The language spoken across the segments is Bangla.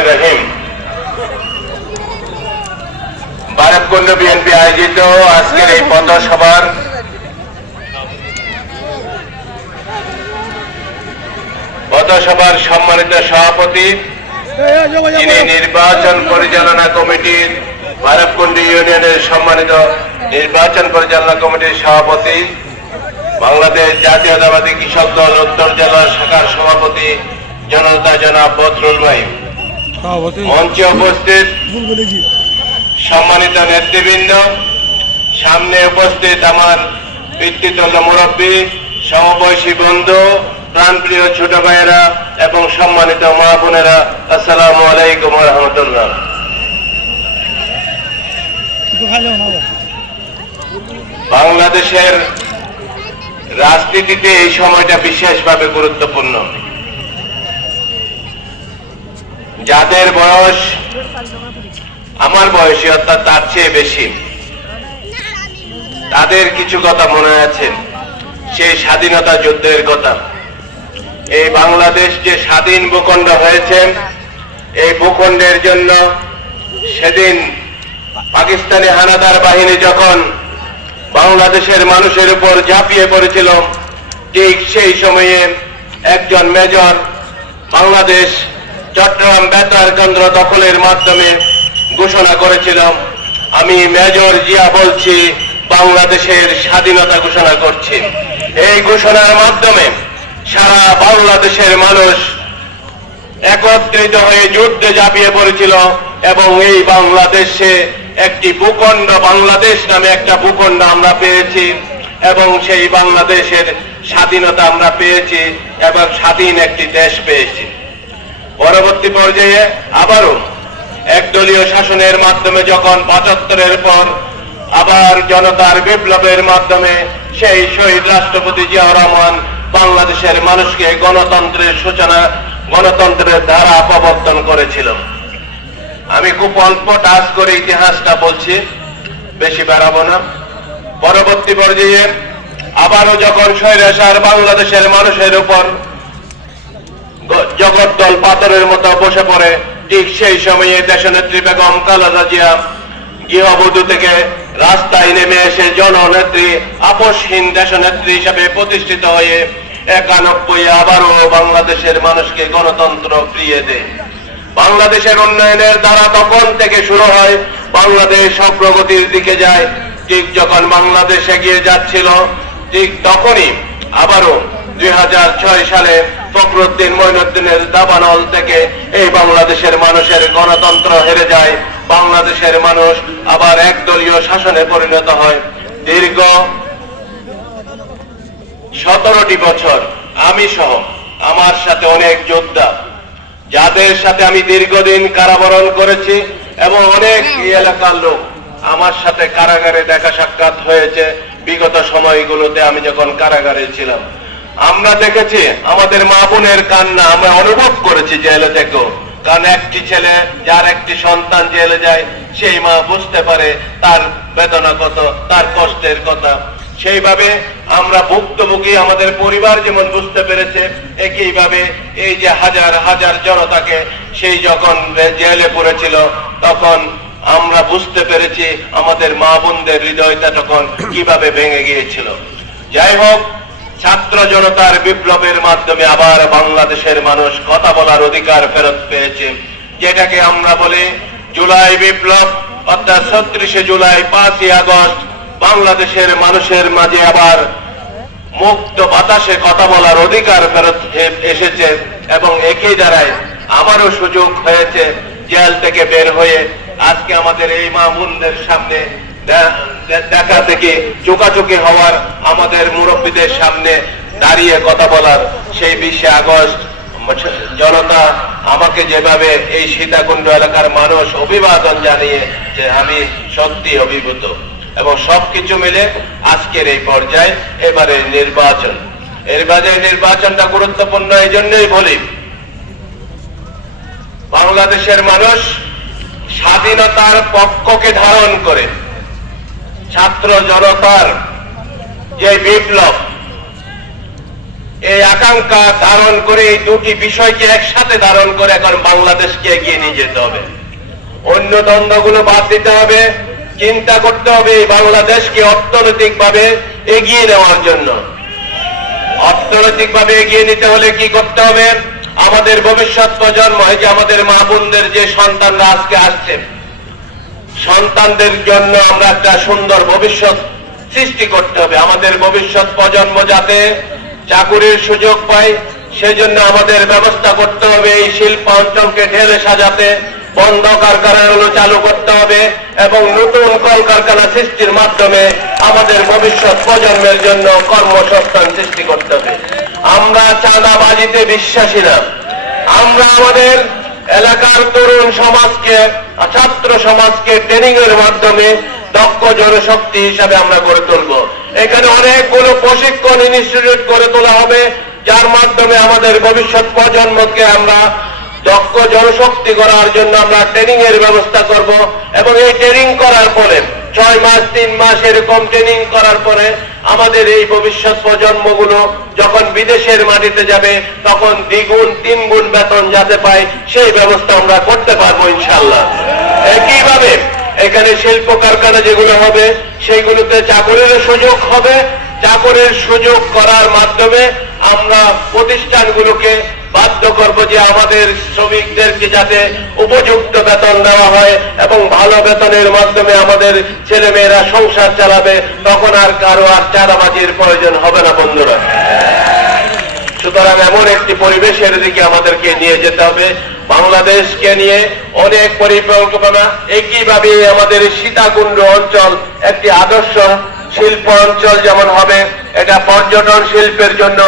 রহমানির রহিম। বারেবকুণ্ড বিএনপি আয়োজিত আজকের এই পথসভার সম্মানিত সভাপতি, যিনি নির্বাচন পরিচালনা কমিটির বারেবকুণ্ড ইউনিয়নের সম্মানিত নির্বাচন পরিচালনা কমিটির সভাপতি, বাংলাদেশ জাতীয়তাবাদী কৃষক দল উত্তর জেলা শাখার সভাপতি জনতা জনাব বদরুল ভাই, মঞ্চে উপস্থিত সম্মানিত নেতৃবৃন্দ, সামনে উপস্থিত আমার পিতৃতুল্য মুরব্বী, সমবয়সী বন্ধু, প্রাণপ্রিয় ছোট ভাইয়েরা এবং সম্মানিত মা বোনেরা, আসসালামু আলাইকুম ওয়া রাহমাতুল্লাহ। বাংলাদেশের রাজনীতিতে এই সময়টা বিশেষভাবে গুরুত্বপূর্ণ। যাদের বয়স আমার বয়সী অর্থাৎ তার চেয়ে বেশি, তাদের কিছু কথা মনে আছে, সেই স্বাধীনতা যুদ্ধের কথা। এই বাংলাদেশ যে স্বাধীন ভূখণ্ড হয়েছে, এই ভূখণ্ডের জন্য সেদিন পাকিস্তানি হানাদার বাহিনী যখন বাংলাদেশের মানুষের উপর ঝাঁপিয়ে পড়েছিল, ঠিক সেই সময়ে একজন মেজর বাংলাদেশ চট্টগ্রাম বেতার কেন্দ্র দখলের মাধ্যমে ঘোষণা করেছিল, আমি মেজর জিয়া বলছি, বাংলাদেশের স্বাধীনতা ঘোষণা করছি। এই ঘোষণার মাধ্যমে সারা বাংলাদেশের মানুষ একত্রিত হয়ে যুদ্ধে ঝাঁপিয়ে পড়েছিল এবং এই বাংলাদেশে একটি ভূখণ্ড, বাংলাদেশ নামে একটা ভূখণ্ড আমরা পেয়েছি এবং সেই বাংলাদেশের স্বাধীনতা আমরা পেয়েছি এবং স্বাধীন একটি দেশ পেয়েছি। পরবর্তী পর্যায়ে আবারও একদলীয় শাসনের মাধ্যমে যখন ৭৫-এর পর আবার জনতার বিপ্লবের মাধ্যমে সেই শহীদ রাষ্ট্রপতি জিয়াউর রহমান বাংলাদেশের মানুষকে গণতন্ত্রের সূচনা, গণতন্ত্রের ধারা প্রবর্তন করেছিল। আমি খুব অল্প টাচ করে ইতিহাসটা বলছি, বেশি বাড়াবো না। পরবর্তী পর্যায়ে আবারও যখন স্বৈরাচার বাংলাদেশের মানুষের উপর জগদ্দল পাথরের মতো বসে পড়ে, ঠিক সেই সময়ে দেশনেত্রী বেগম খালেদা জিয়া গৃহবধূ থেকে রাস্তায় নেমে এসে জননেত্রী, আপোষহীন দেশনেত্রী হিসেবে প্রতিষ্ঠিত হয়ে ৯১ আবারও বাংলাদেশের মানুষকে গণতন্ত্র ফিরিয়ে দেয়। বাংলাদেশের উন্নয়নের ধারা তখন থেকে শুরু হয়, বাংলাদেশ অগ্রগতির দিকে যায়। ঠিক যখন বাংলাদেশ এগিয়ে যাচ্ছিল, ঠিক তখনই আবারও ২০০৬ সালে ফখরুদ্দিন মঈনুদ্দিনের দাবানল থেকে এই বাংলাদেশের মানুষের গণতন্ত্র হেরে যায়। বাংলাদেশের মানুষ আবার একদলীয় শাসনে পরিণত হয়। দীর্ঘ ১৭টি বছর আমি সহ আমার সাথে অনেক যোদ্ধা, যাদের সাথে আমি দীর্ঘদিন কারাবরণ করেছি এবং অনেক এলাকার লোক আমার সাথে কারাগারে দেখা সাক্ষাৎ হয়েছে। বিগত সময়গুলোতে আমি যখন কারাগারে ছিলাম, আমরা দেখেছি আমাদের মা বোনের কান্না, আমরা অনুভব করেছি জেলে থেকেও। কারণ একটি ছেলে, যার একটি সন্তান জেলে যায়, সেই মা বুঝতে পারে তার বেদনা কত, তার কষ্টের কথা। সেইভাবে আমরা ভুক্তভোগী, আমাদের পরিবার যেমন বুঝতে পেরেছে, একইভাবে এই যে হাজার হাজার জনতাকে সেই যখন জেলে পড়েছিল, তখন আমরা বুঝতে পেরেছি আমাদের মা বোনদের হৃদয়টা তখন কিভাবে ভেঙে গিয়েছিল। যাই হোক, ছাত্র জনতার বিপ্লবের মাধ্যমে আবার বাংলাদেশের মানুষ কথা বলার অধিকার ফেরত পেয়েছে, যেটাকে আমরা বলি জুলাই বিপ্লব। অর্থাৎ ৩৬শে জুলাই, ৫ই আগস্ট বাংলাদেশের মানুষের মাঝে আবার মুক্ত বাতাসে কথা বলার অধিকার ফেরত এসেছে এবং একই দ্বারাই আমারও সুযোগ হয়েছে জেল থেকে বের হয়ে আজকে আমাদের এই মা বোনদের সামনে দেখা থেকে চোখাচোখি হওয়ার, আমাদের মুরব্বীদের সামনে দাঁড়িয়ে কথা বলার। সেই ২০শে আগস্ট জনতা আমাকে যেভাবে এই সীতাকুণ্ড এলাকার মানুষ অভিবাদন জানিয়ে, যে আমি সত্যি অভিভূত। এবং সবকিছু মিলে আজকের এই পর্যায়ে এবারে নির্বাচন, এর বাজে নির্বাচনটা গুরুত্বপূর্ণ। এই জন্যই বলি, বাংলাদেশের মানুষ স্বাধীনতার পক্ষকে ধারণ করে ছাত্র জনতার যে বিপ্লব, এই আকাঙ্ক্ষা ধারণ করে এই দুটি বিষয়কে একসাথে ধারণ করে এখন বাংলাদেশকে এগিয়ে নিয়ে যেতে হবে। অন্য দ্বন্দ্বগুলো বাদ দিতে হবে, চিন্তা করতে হবে এই বাংলাদেশকে অর্থনৈতিকভাবে এগিয়ে নেওয়ার জন্য। অর্থনৈতিকভাবে এগিয়ে নিতে হলে কি করতে হবে? আমাদের ভবিষ্যৎ প্রজন্ম, যে আমাদের মা বোনদের যে সন্তানরা আজকে আসছে, সন্তানদের জন্য আমরা একটা সুন্দর ভবিষ্যৎ সৃষ্টি করতে হবে। আমাদের ভবিষ্যৎ প্রজন্ম যাতে চাকুরির সুযোগ পায়, সেজন্য আমাদের ব্যবস্থা করতে হবে। এই শিল্প অঞ্চলকে ঢেলে সাজাতে বন্ধ কারখানাগুলো চালু করতে হবে এবং নতুন কলকারখানা সৃষ্টির মাধ্যমে আমাদের ভবিষ্যৎ প্রজন্মের জন্য কর্মসংস্থান সৃষ্টি করতে হবে। আমরা চাঁদাবাজিতে বিশ্বাসী না। আমরা আমাদের এলাকার তরুণ সমাজকে, ছাত্র সমাজকে ট্রেনিং এর মাধ্যমে দক্ষ জনশক্তি হিসাবে আমরা গড়ে তুলব। এখানে অনেকগুলো প্রশিক্ষণ ইনস্টিটিউট গড়ে তোলা হবে, যার মাধ্যমে আমাদের ভবিষ্যৎ প্রজন্মকে আমরা দক্ষ জনশক্তি করার জন্য আমরা ট্রেনিং এর ব্যবস্থা করব। এবং এই ট্রেনিং করার পরে 6 মাস 3 মাস এরকম ট্রেনিং করার পরে আমাদের এই ভবিষ্যৎ প্রজন্মগুলো যখন বিদেশের মাটিতে যাবে তখন 2 গুণ 3 গুণ বেতন যাতে পায় সেই ব্যবস্থা আমরা করতে পারবো ইনশাআল্লাহ। একইভাবে এখানে শিল্প কারখানা যেগুলো হবে সেইগুলোতে চাকরির সুযোগ হবে। চাকরির সুযোগ করার মাধ্যমে আমরা প্রতিষ্ঠানগুলোকে বাধ্য করব যে আমাদের শ্রমিকদেরকে যাতে উপযুক্ত বেতন দেওয়া হয় এবং ভালো বেতনের মাধ্যমে আমাদের ছেলেমেয়েরা সংসার চালাবে। তখন আর কারো আর চাঁদাবাজির প্রয়োজন হবে না বন্ধুরা। সুতরাং এমন একটি পরিবেশের দিকে আমাদেরকে নিয়ে যেতে হবে। বাংলাদেশকে নিয়ে অনেক পরিকল্পনা। একইভাবে আমাদের সীতাকুণ্ড অঞ্চল একটি আদর্শ শিল্প অঞ্চল যেমন হবে, এটা পর্যটন শিল্পের জন্য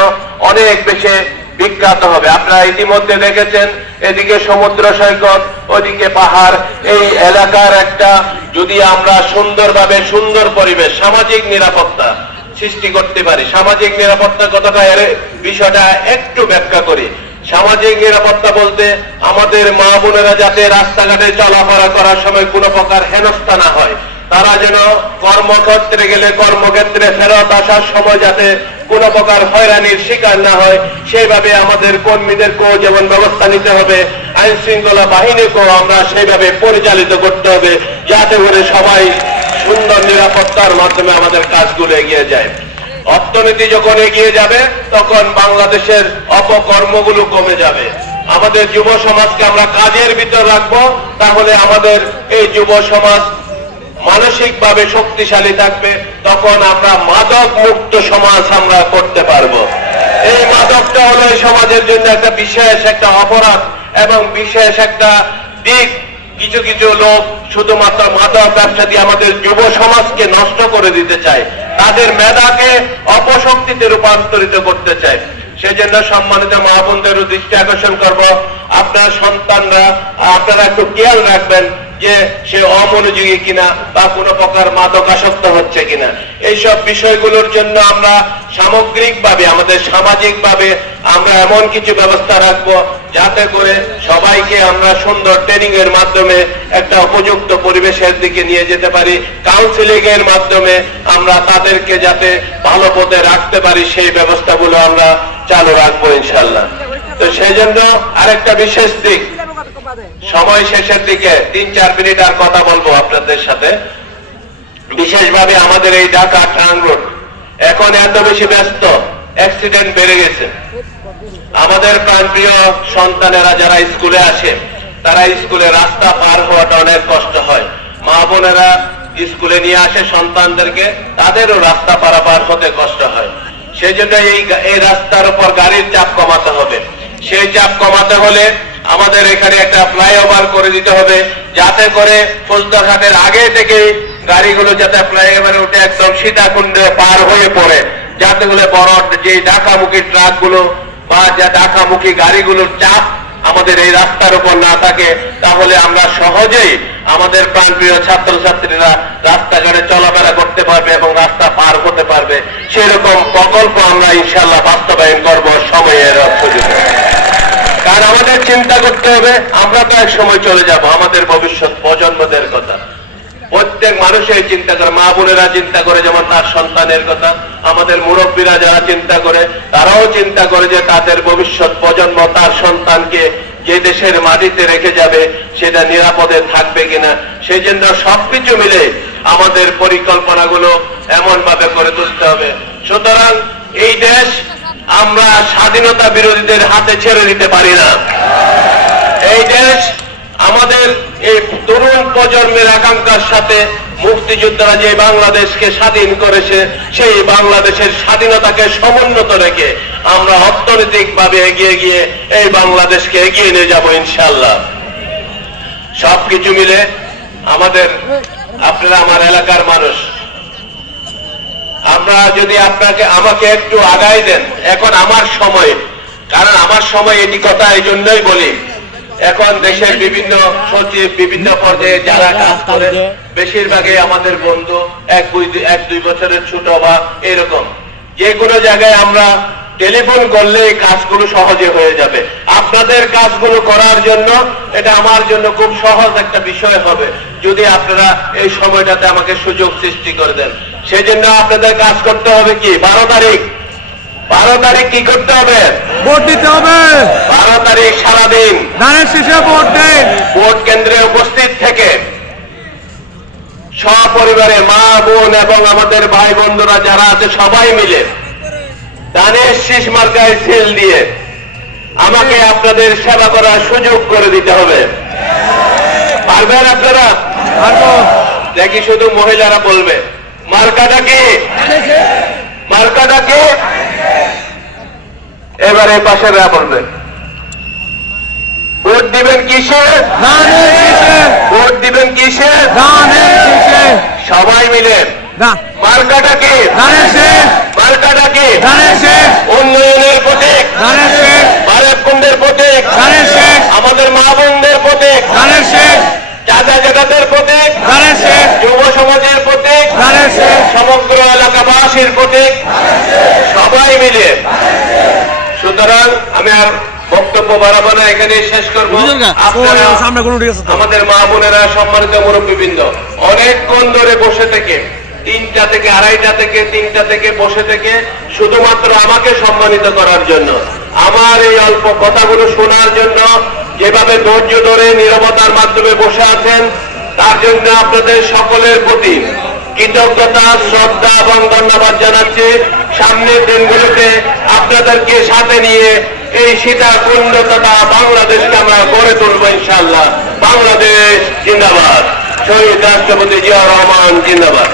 অনেক বেশি বিখ্যাত হবে। আপনারা ইতিমধ্যে দেখেছেন এদিকে সমুদ্র সৈকত, ওদিকে পাহাড়। এই এলাকার একটা যদি আমরা সুন্দরভাবে সুন্দর পরিবেশ, সামাজিক নিরাপত্তা সৃষ্টি করতে পারি। সামাজিক নিরাপত্তা কথাটা এর বিষয়টা একটু ব্যাখ্যা করি। সামাজিক নিরাপত্তা বলতে আমাদের মা বোনেরা যাতে রাস্তাঘাটে চলাফেরা করার সময় কোনো প্রকার হেনস্থা না হয়, তারা যেন কর্মক্ষেত্রে গেলে কর্মক্ষেত্রে ফেরত আসার সময় যাতে কোনো প্রকার হয়রানির শিকার না হয়, সেইভাবে আমাদের কর্মীদেরকেও যেমন ব্যবস্থা নিতে হবে, আইন শৃঙ্খলা বাহিনীকেও আমরা সেইভাবে পরিচালিত করতে হবে, যাতে করে সবাই সুন্দর নিরাপত্তার মাধ্যমে আমাদের কাজগুলো এগিয়ে যায়। অর্থনীতি যখন এগিয়ে যাবে তখন বাংলাদেশের অপকর্মগুলো কমে যাবে। আমাদের যুব সমাজকে আমরা কাজের ভিতর রাখবো, তাহলে আমাদের এই যুব সমাজ মানসিকভাবে শক্তিশালী থাকবে। তখন আমরা মাদক মুক্ত সমাজ আমরা করতে পারবো। এই মাদকটা হলো এই সমাজের জন্য একটা বিশেষ একটা অপরাধ এবং বিশেষ একটা দিক। কিছু কিছু লোক শুধুমাত্র মাদক ব্যবসা দিয়ে আমাদের যুব সমাজকে নষ্ট করে দিতে চায়, তাদের মেধাকে অপশক্তিতে রূপান্তরিত করতে চায়। সেজন্য সম্মানিত মা বোনদেরও দৃষ্টি আকর্ষণ করব, আপনার সন্তানরা আপনারা একটু খেয়াল রাখবেন যে সে অমনোযোগী কিনা বা কোনো প্রকার মাদকাসক্ত হচ্ছে কিনা। এইসব বিষয়গুলোর জন্য আমরা সামগ্রিকভাবে আমাদের সামাজিকভাবে আমরা এমন কিছু ব্যবস্থা রাখবো যাতে করে সবাইকে আমরা সুন্দর ট্রেনিং এর মাধ্যমে একটা উপযুক্ত পরিবেশের দিকে নিয়ে যেতে পারি। কাউন্সিলিং এর মাধ্যমে আমরা তাদেরকে যাতে ভালো পথে রাখতে পারি সেই ব্যবস্থাগুলো আমরা চালু রাখবো ইনশাআল্লাহ। তো সেই জন্য আরেকটা বিশেষ দিক, সময় শেষের দিকে 3-4 মিনিট আর কথা বলবো আপনাদের সাথে। বিশেষভাবে আমাদের এই ঢাকা ট্রাঙ্ক রোড এখন এত বেশি ব্যস্ত, অ্যাক্সিডেন্ট বেড়ে গেছে। আমাদের প্রাণপ্রিয় সন্তানেরা যারা স্কুলে আসে, তারা স্কুলে রাস্তা পার হওয়াটা অনেক কষ্ট হয়। মা বোনেরা স্কুলে নিয়ে আসে সন্তানদেরকে, তাদেরও রাস্তা পারাপার হতে কষ্ট হয়। সেই জন্য এই রাস্তার উপর গাড়ির চাপ কমাতে হবে। সেই চাপ কমাতে হলে আমাদের এখানে একটা ফ্লাইওভার করে দিতে হবে, যাতে করে ফুলতরহাটের আগে থেকে গাড়িগুলো যাতে ফ্লাইওভারে উঠে একদম সীতাকুণ্ডে পার হয়ে পড়ে, যাতে করে বড় যে ঢাকামুখী ট্রাকগুলো বা যা ঢাকামুখী গাড়িগুলোর চাপ আমাদের এই রাস্তার উপর না থাকে। তাহলে আমরা সহজেই আমাদের প্রাণপ্রিয় ছাত্রছাত্রীরা রাস্তাঘাটে চলাফেরা করতে পারবে এবং রাস্তা পার হতে পারবে। সেরকম প্রকল্প আমরা ইনশাআল্লাহ বাস্তবায়ন করব সময়ের উপযোগী। কারণ আমাদের চিন্তা করতে হবে, আমরা তো এক সময় চলে যাব, আমাদের ভবিষ্যৎ প্রজন্মদের কথা। প্রত্যেক মানুষের চিন্তা করে, মা বোনেরা চিন্তা করে যেমন তার সন্তানের কথা, আমাদের মুরব্বীরা যারা চিন্তা করে তারাও চিন্তা করে যে তাদের ভবিষ্যৎ প্রজন্ম তার সন্তানকে যে দেশের মাটিতে রেখে যাবে সেটা নিরাপদে থাকবে কিনা। সেই জন্য সবকিছু মিলে আমাদের পরিকল্পনাগুলো এমন ভাবে করে তুলতে হবে। সুতরাং এই দেশ আমরা স্বাধীনতা বিরোধীদের হাতে ছেড়ে দিতে পারি না। এই দেশ আমাদের এই তরুণ প্রজন্মের আকাঙ্ক্ষার সাথে মুক্তিযোদ্ধারা যে বাংলাদেশকে স্বাধীন করেছে সেই বাংলাদেশের স্বাধীনতাকে সমুন্নত রেখে আমরা অর্থনৈতিকভাবে এগিয়ে গিয়ে এই বাংলাদেশকে এগিয়ে নিয়ে যাব ইনশাআল্লাহ। সবকিছু মিলে আপনারা আমার এলাকার মানুষ, আমরা যদি আমাকে একটু আগাই দেন, এখন আমার সময়, কারণ আমার সময় এটি কথা এই জন্যই বলি, এখন দেশের বিভিন্ন সচিব বিভিন্ন পর্যায়ে যারা কাজ করে বেশিরভাগই আমাদের বন্ধু, এক দুই বছরের ছোট বা এরকম, যে কোনো জায়গায় আমরা টেলিফোন করলে এই কাজগুলো সহজে হয়ে যাবে। আপনাদের কাজগুলো করার জন্য এটা আমার জন্য খুব সহজ একটা বিষয় হবে যদি আপনারা এই সময়টাতে আমাকে সুযোগ সৃষ্টি করে দেন। সেই জন্য আপনাদের কাজ করতে হবে কি, 12 তারিখ কি করতে হবে? ভোট দিতে হবে। 12 তারিখ সারাদিন ধানের শীষে ভোট দেন। ভোট কেন্দ্রে উপস্থিত থেকে সপরিবারে মা বোন এবং আমাদের ভাই বন্ধুরা যারা আছে সবাই মিলে ধানের শীষ মার্কায় সেল দিয়ে আমাকে আপনাদের সেবা করার সুযোগ করে দিতে হবে। পারবেন আপনারা? দেখি শুধু মহিলারা বলবে মার্কাটা কি, মার্কাটা কি? এবারে পাশেরা বলবে ভোট দিবেন কিসে? ভোট দিবেন কিসে? সবাই মিলে মার্কাটা কি? মার্কাটা কি? উন্নয়নের প্রতীক, বারেকুণ্ডের প্রতীক, আমাদের মা বোনদের প্রতীক, চাচা চাচাদের প্রতীক, যুব সমাজের প্রতীক, সমগ্র এলাকাবাসীর প্রতীক, সবাই মিলে। সুতরাং আমি আর বক্তব্য বাড়াবো না, এখানে শেষ করবো। আমাদের মা বোনেরা, সম্মানিত মুরব্বীবৃন্দ, অনেকক্ষণ ধরে বসে থেকে 3টা থেকে 2:30 থেকে 3টা থেকে বসে থেকে শুধুমাত্র আমাকে সম্মানিত করার জন্য, আমার এই অল্প কথাগুলো শোনার জন্য যেভাবে ধৈর্য ধরে নীরবতার মাধ্যমে বসে আছেন, তার জন্য আপনাদের সকলের প্রতি কৃতজ্ঞতা, শ্রদ্ধা এবং ধন্যবাদ জানাচ্ছি। সামনের দিনগুলোতে আপনাদেরকে সাথে নিয়ে এই সীতাকুণ্ড তথা বাংলাদেশকে আমরা গড়ে তুলবো ইনশাআল্লাহ। বাংলাদেশ জিন্দাবাদ। শহীদ রাষ্ট্রপতি জিয়াউর রহমান জিন্দাবাদ।